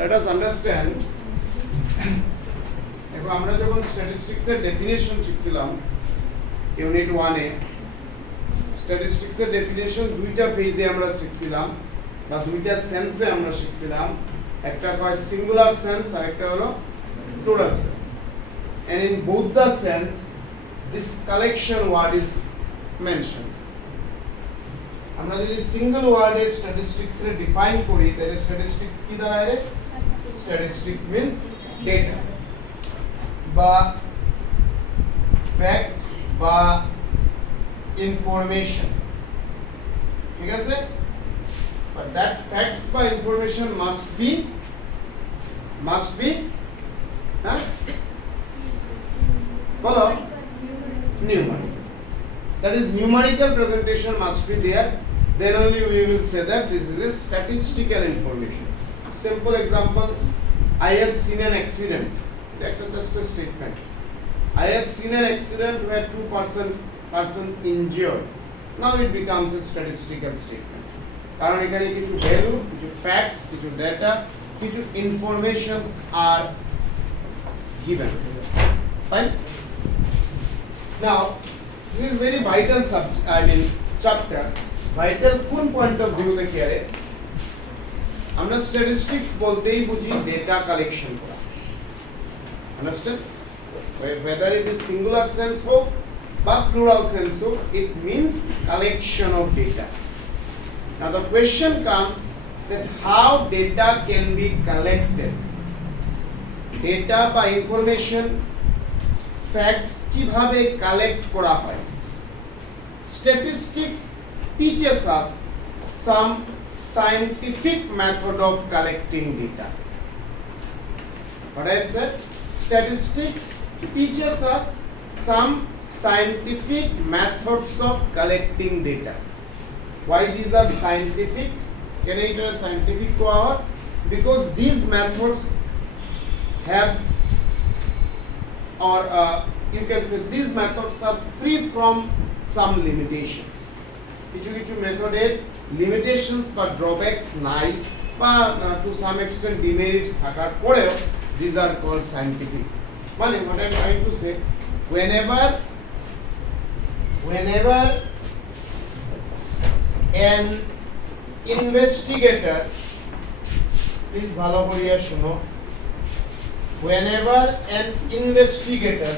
Let us understand. দেখো আমরা যখন স্ট্যাটিস্টিক্স এর ডেফিনিশন শিখছিলাম ইউনিট 1 এ স্ট্যাটিস্টিক্স এর ডেফিনিশন দুইটা ফেজে আমরা শিখছিলাম বা দুইটা সেন্সে আমরা শিখছিলাম, একটা কয় সিঙ্গুলার সেন্স আর একটা হলো plural sense, and in both the sense this collection word is mentioned. আমরা যদি সিঙ্গেল ওয়ার্ডে স্ট্যাটিস্টিক্স এর ডিফাইন করি তাহলে স্ট্যাটিস্টিক্স কি দাঁড়ায় রে? স্ট্যাটিস্টিক্স মিন্স ডেটা বা ফ্যাক্টস বা ইনফরমেশন, ঠিক আছে? But that facts by information must be bolo numerical. That is, numerical presentation must be there, then only we will say that this is a statistical information. Simple example, I have seen an accident. That is just a statement. I have seen an accident where two person injured. Now it becomes a statistical statement. কারণ এখানে কিছু value, কিছু facts, কিছু data, কিছু informations R given. Fine? Now, this is very vital subject, chapter. Vital কোন point of view থেকে আরে আমরা স্ট্যাটিস্টিক্স বলতেই বুঝি ডেটা কালেকশন করা। Understand? Whether it is singular sense হোক বা plural sense হোক, it means collection of data. Now the question comes that how data can be collected. Data বা information, facts কিভাবে কালেক্ট করা হয়? Statistics teaches us some scientific method of collecting data. What I said? Statistics teaches us some scientific methods of collecting data. Why these are scientific? Can I tell scientific power? Because these methods have, or you can say these methods are free from some limitations. কিছু মেথডের limitations বা drawbacks নাই বা to some extent demerits থাকার পরেও these are called scientific. মানে what I am trying to say, whenever an investigator, please ভালো করে শুনো, whenever an investigator,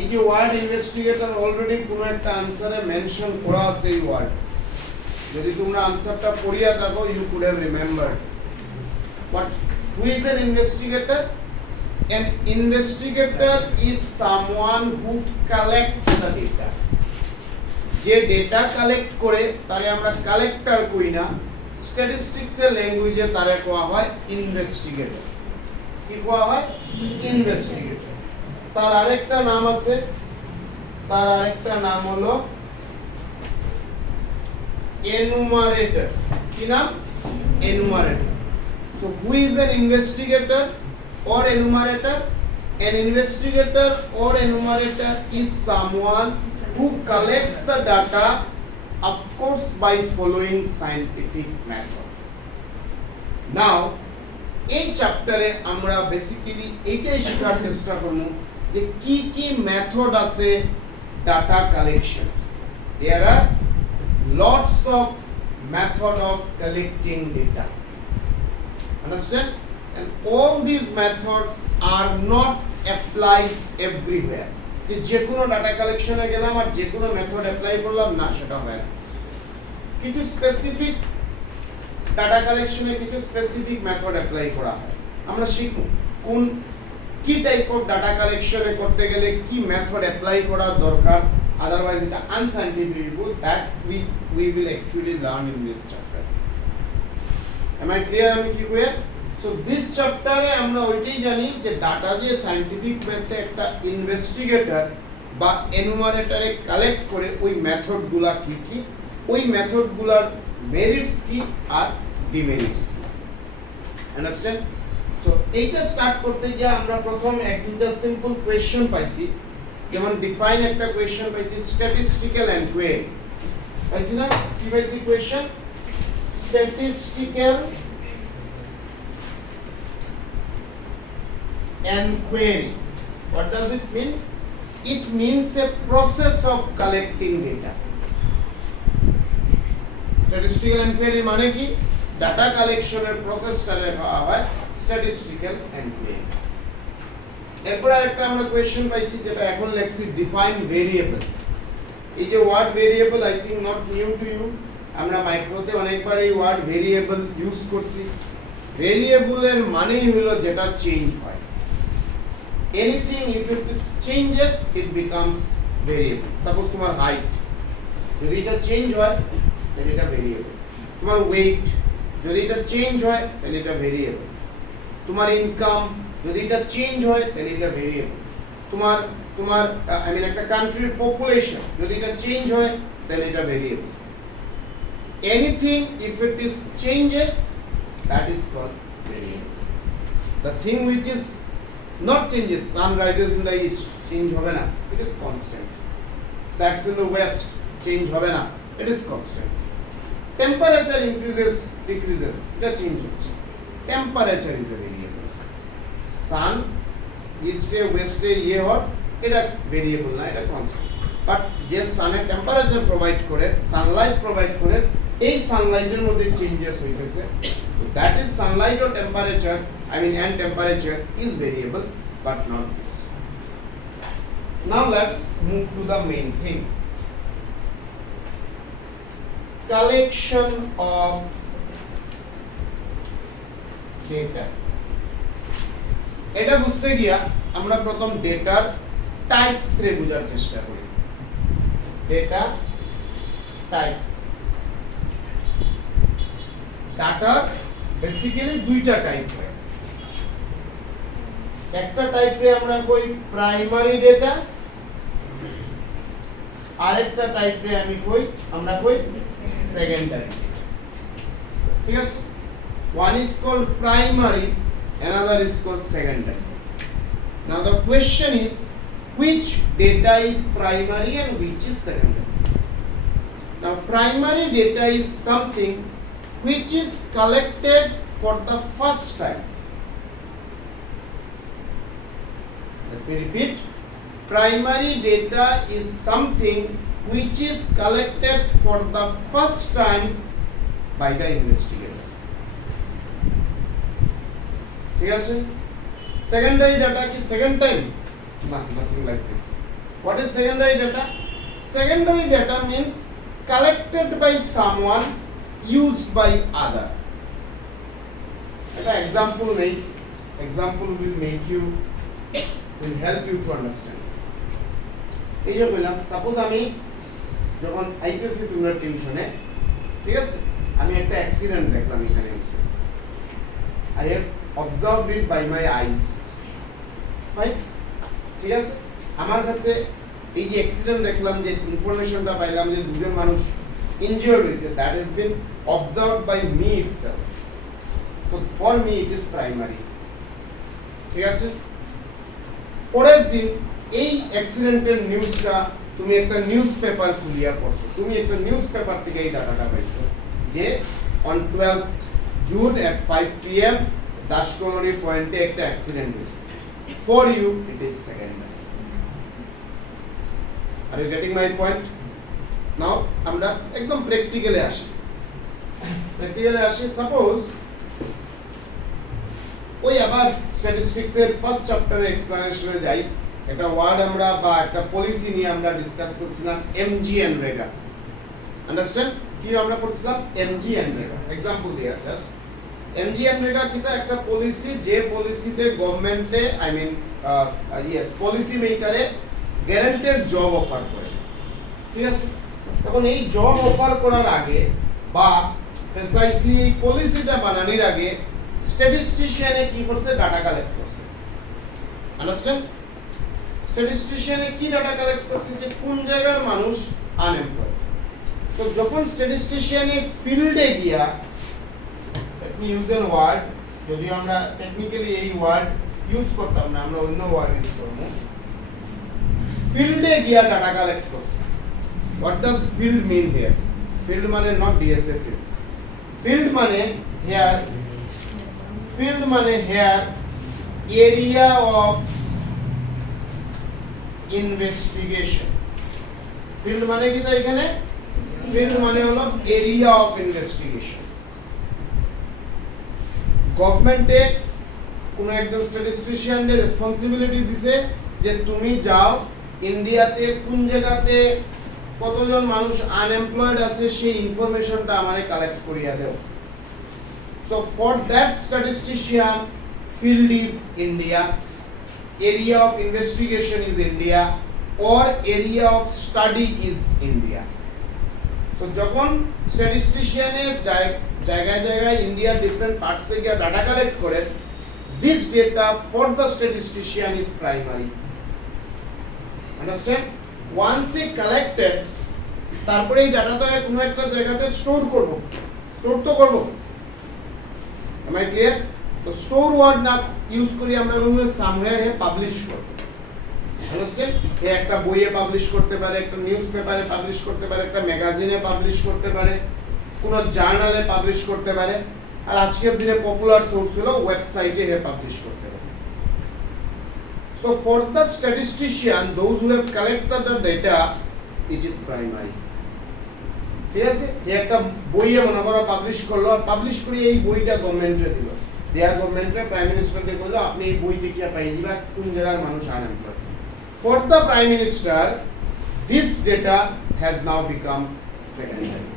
এই যে ওয়ার্ড ইনভেস্টিগেটর অলরেডি কোন একটা আনসারে মেনশন করা আছে এই ওয়ার্ড, যদি তোমরা আনসারটা পড়িয়া থাকো you could have remembered. But who is an investigator? An investigator is someone who collects the data. যে ডেটা কালেক্ট করে তারে আমরা কালেক্টর কই না, স্ট্যাটিস্টিক্স এর ল্যাঙ্গুয়েজে তারে কোয়া হয় ইনভেস্টিগেটর। কি কোয়া হয়? ইনভেস্টিগেটর। তার আরেকটা নাম আছে, তার আরেকটা নাম হলো এনুমারেটর। কি নাম? Enumerator. So who is an investigator or enumerator? An investigator or enumerator is someone who collects the data, of course by following scientific method. Now এই চ্যাপ্টারে আমরা বেসিক্যালি এইটাই শেখার চেষ্টা করব যে কি কি মেথড আছে data collection. There are lots of method of collecting data. Understand? And all these methods are not applied everywhere. যে কোনো ডাটা কালেকশনে গেলাম আর যে কোনো মেথড অ্যাপ্লাই করলাম না, সেটা হয় না। কিছু স্পেসিফিক ডাটা কালেকশনে কিছু স্পেসিফিক মেথড অ্যাপ্লাই করা হয়। আমরা শিখব কোন কি টাইপ অফ ডাটা কালেকশনে করতে গেলে কি মেথড অ্যাপ্লাই করা দরকার, আদারওয়াইজ এটা unscientific, that we will actually learn in this chapter. Am I clear? আমি কি কই? So this chapter এ আমরা ওইটাই জানি যে ডাটা যে সায়েন্টিফিক মেথডে একটা ইনভেস্টিগেটর বা এনুমারেটরে কালেক্ট করে ওই মেথডগুলা কি কি, ওই মেথডগুলার মেরিটস কি আর ডিমেরিটস কি। আন্ডারস্ট্যান্ড? সো এইটা স্টার্ট করতে গিয়ে আমরা প্রথম এক দুটো সিম্পল কোয়েশ্চন পাইছি, যেমন ডিফাইন একটা কোয়েশ্চন পাইছি স্ট্যাটিস্টিক্যাল এনকোয়ারি পাইছি না? কি পাইছি question? Statistical enquiry. What does it mean? It means a process of collecting data. Statistical enquiry মানে কি? Data collection এর প্রসেসটারে বলা হয় statistical enquiry. এরপর আরেকটা আমরা কোয়েশ্চেন পাইছি যেটা এখন লেখছি ডিফাইন ভেরিয়েবল। এই যে word variable I think not new to you, আমরা মাইক্রোতে অনেকবার এই ওয়ার্ড ভেরিয়েবল ইউজ করছি। ভেরিয়েবলের মানেই হলো যেটা চেঞ্জ হয়। Anything if it changes it becomes variable. Suppose তোমার হাইট যদি এটা চেঞ্জ হয় তাহলে এটা ভেরিয়েবল। তোমার ওয়েট যদি এটা চেঞ্জ হয় তাহলে এটা ভেরিয়েবল। তোমার ইনকাম যদি এটা চেঞ্জ হয় তাহলে এটা ভেরিয়েবল। তোমার তোমার আই মিন একটা কান্ট্রির পপুলেশন যদি এটা চেঞ্জ হয় তাহলে এটা variable. Anything if it is changes that is called variable. The thing which is not changes, sun rises in the east, change hobe na, it is constant. Sets in the west, change hobe na, it is constant. Temperature increases, decreases, এটা change হচ্ছে। Temperature is a variable. Sun east A west এ ইয়ে হয়, এটা variable না, এটা constant. But যে সানে temperature provide করে, সানলাইট প্রোভাইড করে, এই সানলাইটের মধ্যে চেঞ্জেস হইতেছে। That is sunlight or temperature, I mean and temperature is variable but not this. Now let's move to the main thing. Collection of data. এটা বুঝতে গিয়া আমরা প্রথম ডেটার টাইপস রে বোঝার চেষ্টা করি। Data types. ডাটার বেসিক্যালি দুইটা টাইপ হয়। একটা টাইপে আমরা কই প্রাইমারি ডেটা, আরেকটা টাইপে আমরা কই সেকেন্ডারি। ঠিক আছে? One is called primary, another is called secondary. Now the question is which data is primary and which is secondary? Now primary data is something which is collected for the first time. Let me repeat. Primary data is something which is collected for the first time by the investigator. ঠিক আছে? Secondary data কি second time? Nothing like this. What is secondary data? Secondary data means collected by someone, used by other. An example will help you to understand. এই যে বললাম suppose আমি যখন আইতেছি তোমরা টিউশনে, ঠিক আছে, আমি একটা অ্যাক্সিডেন্ট দেখলাম এখানে বসে। I have observed it by my eyes. Fine? ঠিক আছে, আমার কাছে এই যে অ্যাক্সিডেন্ট দেখলাম, যে ইনফরমেশনটা পাইলাম যে দুজন মানুষ injured হয়েছে, that has been observed by me itself. So for me it is primary. ঠিক আছে? পরের দিন এই অ্যাক্সিডেন্টের নিউজটা তুমি একটা নিউজ পেপার খুলিয়া পড়ছো, তুমি একটা নিউজ পেপার থেকে এই ডাটাটা পাইছো যে on 12th June at 5 PM Das colony পয়েন্টে একটা অ্যাক্সিডেন্ট হয়েছে। For you it is secondary. Are you getting my point? Now আমরা একদম প্র্যাকটিক্যালি আসি। সাপোজ ওই আবার স্ট্যাটিস্টিক্স এর ফার্স্ট চ্যাপ্টারে এক্সপ্লেনেশনে যাই। একটা ওয়ার্ড আমরা বা একটা পলিসি নিয়ে আমরা ডিসকাস করছিলাম, MGNREGA। আন্ডারস্ট্যান্ড? কি আমরা করছিলাম? MGNREGA। এক্সাম্পল দিয়া জাস্ট। MGNREGA কিটা একটা পলিসি, যে পলিসিতে গভর্নমেন্টে আই মিন পলিসি মেকারে গ্যারান্টেড জব অফার করে। ঠিক আছে? তখন এই জব অফার করার আগে বা প্রিসাইসলি এই পলিসিটা বানানোর আগে স্ট্যাটিস্টিশিয়ানে কি করছে? ডাটা কালেক্ট করছে। আন্ডারস্ট্যান্ড? স্ট্যাটিস্টিশিয়ানে কি ডাটা কালেক্ট করছে? যে কোন জায়গার মানুষ আনএমপ্লয়েড। তো যখন স্ট্যাটিস্টিশিয়ানে ফিল্ডে গিয়া, let me use an word, যদি আমরা টেকনিক্যালি এই ওয়ার্ড ইউজ করতাম না, আমরা অন্য ওয়ার্ড ইউজ করব। ফিল্ডে গিয়া ডাটা কালেক্ট করছে। What does field mean here? Field মানে not DSA field. Field মানে here area of investigation. Field মানে কি তাই এখানে? Field মানে হলো area of investigation. গভর্নমেন্টে কোন একজন স্ট্যাটিস্টিশিয়ানের রেসপন্সিবিলিটি দিছে যে তুমি যাও ইন্ডিয়াতে কোন জায়গাতে কতজন মানুষ আনএমপ্লয়েড আছে সেই ইনফরমেশনটা আমারে কালেক্ট করিয়া দাও। So for that statistician, field is India, area of investigation is India, or area of study is India. So যখন স্ট্যাটিস্টিশিয়ানে জায়গায় জায়গায় ইন্ডিয়ার ডিফারেন্ট পার্টস থেকে ডাটা কালেক্ট করে, this data for the statistician is primary. Understand? Once he collected, তারপরে এই ডাটাটা কোনো একটা জায়গাতে স্টোর করব। স্টোর তো করব। Am I clear? তো স্টোর ওয়ার্ড না ইউজ করি আমরা বলবো সামওয়্যার হে পাবলিশ করব। Understand? এ একটা বইয়ে পাবলিশ করতে পারে, একটা নিউজ পেপারে পাবলিশ করতে পারে, একটা ম্যাগাজিনে পাবলিশ করতে পারে, কোনো জার্নালে পাবলিশ করতে পারে, আর আজকের দিনে পপুলার সোর্স হলো ওয়েবসাইটে হে পাবলিশ করতে পারে। So for the statistician, those who have collected the data, it is primary. ঠিক আছে? একটা বইয়ে মনে করো পাবলিশ করলো, আর পাবলিশ করে এই বইটা গভর্নমেন্টে দিল। দেয়ার গভর্নমেন্টে প্রাইম মিনিস্টারকে বললো আপনি এই বই থেকে পাই যাবা কোন জায়গার মানুষ unemployed. For the prime minister, this data has now become secondary.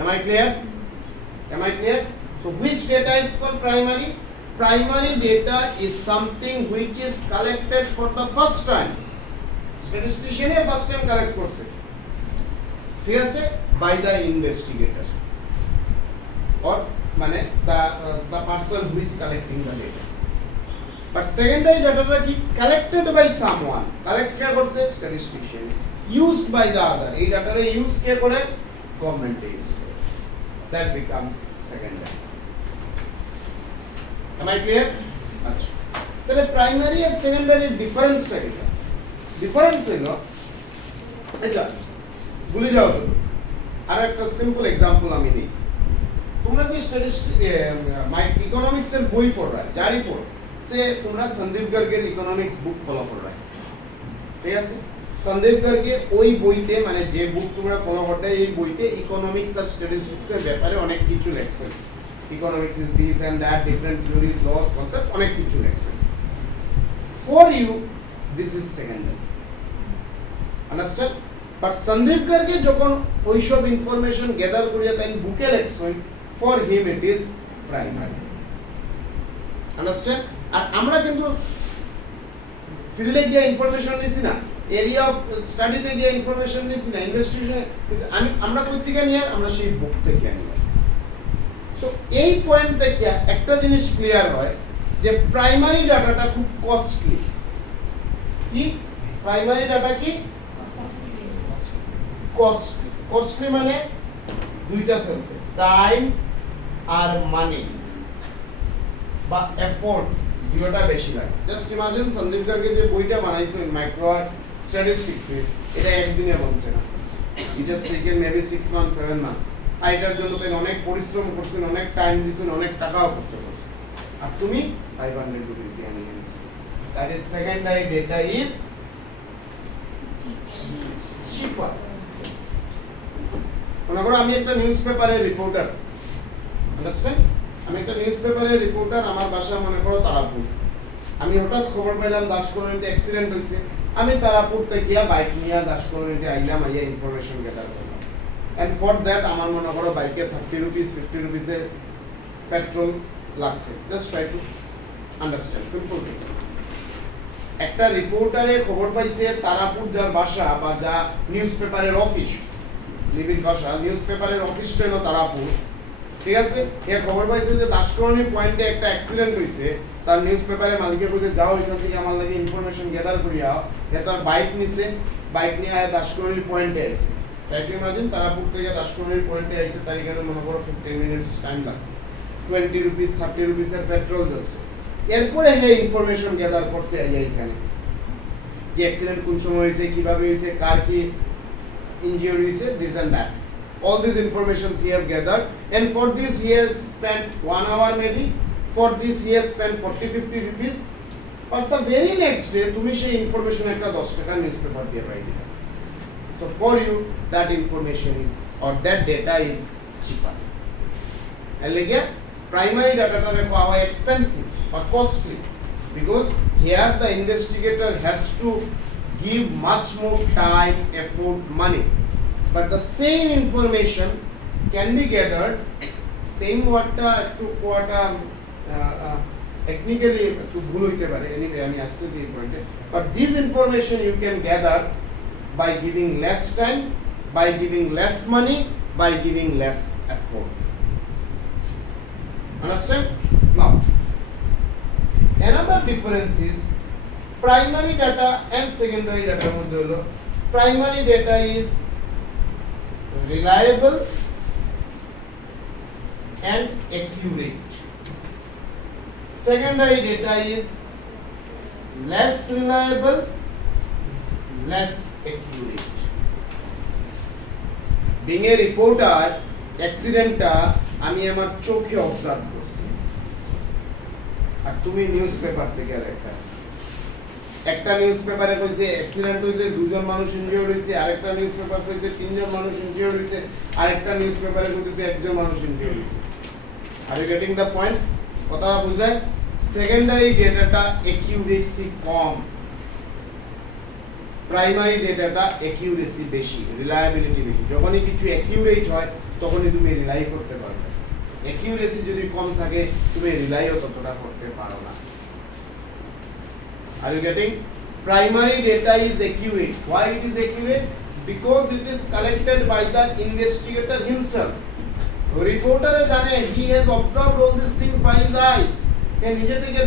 Am I clear? Am I clear? So which data is called primary? Primary data is something which is collected for the first time. Statistician A first time collect করছে, ঠিক আছে, by the investigator or মানে the person who is collecting the data. But secondary data কি collected by someone, collect কে করছে statistician, used by the other, এই ডাটারে use কে করে government use করে, that becomes secondary. Am I clear? আচ্ছা, তাহলে primary আর secondary ডিফারেন্সটা কি? ডিফারেন্স হলো এটা ভুলে যাও তো। আর একটা সিম্পল एग्जांपल আমি নিই। তোমরা যে ইকোনমিক্স এর বই পড়রা, জারি পড়ো, সে তোমরা সন্দীপ গার্গের ইকোনমিক্স বুক ফলো কররা, ঠিক আছে? সন্দীপ গার্গে ওই বইতে মানে যে বুক তোমরা ফলো করতে, এই বইতে ইকোনমিক্স আর স্ট্যাটিস্টিক্স এর ব্যাপারে অনেক কিছু লেখছে। Economics is this and that, different theories, laws, concepts, অনেক কিছু লেখছে। For you, this is secondary. Understand? But Sandeep গার্গে যখন ওইসব ইনফরমেশন গ্যাদার করিয়া তাই বুকে লেখছেন, for him it is primary. Understand? আর আমরা কিন্তু ফিল্ডে গিয়ে ইনফরমেশন নিছি না, এরিয়া অফ স্টাডিতে গিয়ে ইনফরমেশন নিছি না, ইনভেস্টিগেশন আমরা কই থেকে নিয়ে, আমরা সেই বুক থেকে নিয়ে। সো এই পয়েন্ট থেকে একটা জিনিস ক্লিয়ার হয় যে প্রাইমারি ডাটাটা খুব কস্টলি। কি প্রাইমারি ডাটা কি কস্টলি? কস্টলি মানে দুইটা সেন্সে, টাইম আর মানি বা এফোর্ট, দুটোটা বেশি লাগে। জাস্ট ইমাজিন সন্দীপ গার্গে যে বইটা বানাইছেন মাইক্রো স্ট্যাটিস্টিক্স, এটা একদিনে বলছে না, it just taken maybe 6 months 7 months. আর এটার জন্য তাই অনেক পরিশ্রম করছেন, অনেক টাইম দিয়েছেন, অনেক টাকাও খরচ করছেন, আর তুমি 500 রুপিস দিয়ে নিয়ে নিয়েছো। That is secondary data is চিপার। মনে করো আমি একটা নিউজ পেপারের রিপোর্টার, আন্ডারস্ট্যান্ড? আমি একটা নিউজ পেপারের রিপোর্টার, আমার বাসা মনে করো তারাপুর। আমি হঠাৎ খবর পেলাম দাসকলোনিতে অ্যাক্সিডেন্ট হয়েছে, আমি তারাপুর থেকে বাইক নিয়ে দাসকলোনিতে আইলাম, আইয়া ইনফরমেশন গ্যাদার করলাম। And for that আমার মনে করো বাইকে 30 রুপিস 50 রুপিসের পেট্রোল লাগছে। Just try to understand simple thing. একটা রিপোর্টারে খবর পাইছে তারাপুর যার বাসা বা যা নিউজ পেপারের অফিস, লিভিং বাসা, নিউজ পেপারের অফিসটা হলো তারাপুর, ঠিক আছে? এ খবর পাইছে যে দাসকলোনি পয়েন্টে একটা অ্যাক্সিডেন্ট হয়েছে, তার নিউজ পেপারের মালিকে বলছে যাও এখান থেকে আমার লাগে ইনফরমেশন গ্যাদার করিয়া। এ তার বাইক নিছে, বাইক নিয়ে দাসকলোনি পয়েন্টে আসছে। ট্রাই টু ইমাজিন তারাপুর থেকে দাসকলোনির পয়েন্টে আইছে, তার এখানে মনে করো 15 মিনিটস টাইম লাগছে, 20 রুপিস 30 রুপিসের পেট্রোল জ্বলছে। এরপরে হে ইনফরমেশন গ্যাদার করছে আইয়া এখানে যে অ্যাক্সিডেন্ট কোন সময় হয়েছে, কিভাবে হয়েছে, কার কি injury হয়েছে, this and that. All these informations he have gathered, and for this he has spent 1 hour maybe. for this he has spent 40-50 rupees, but the very next day তুমি সেই ইনফরমেশন একটা 10 টাকা নিউজপেপার দিয়ে পাই দিলা। So for you that information is or that data is cheaper. And like primary data are expensive or costly because here the investigator has to give much more time, effort, money. But the same information can be gathered, same technically to ভুল হইতে পারে, anyway আমি আসতেছি এই পয়েন্টে, but this information you can gather by giving less time, by giving less money, by giving less effort. Understand? Now, another difference is primary data and secondary data মধ্যে হলো primary data is reliable and accurate. Secondary data is less reliable, less accurate. Being a reporter, accident-টা আমি আমার চোখে observe করছি, আর তুমি news paper থেকে একটা news পেপারে কইছে অ্যাক্সিডেন্ট হইছে, দুজন মানুষ ইনজিওর্ড হইছে, আরেকটা নিউজ পেপার কইছে তিনজন মানুষ ইনজিওর্ড হইছে, আরেকটা নিউজ পেপারে কইছে একজন মানুষ ইনজিওর্ড হইছে। Are you getting the point? কথাটা বুঝলে? সেকেন্ডারি ডেটাটা অ্যাকিউরেসি কম, প্রাইমারি ডেটাটা অ্যাকিউরেসি বেশি, রিলায়েবিলিটি বেশি। যখনই কিছু অ্যাকিউরেট হয় তখনই তুমি রিলাই করতে পারবে। অ্যাকিউরেসি যদি কম থাকে তুমি রিলাইও ততটা করতে পারো না। Are you getting? Primary data is accurate. Why it is accurate? Because it is collected by the investigator himself. Reporter জানে he has observed all these things by his eyes. নিজে থেকে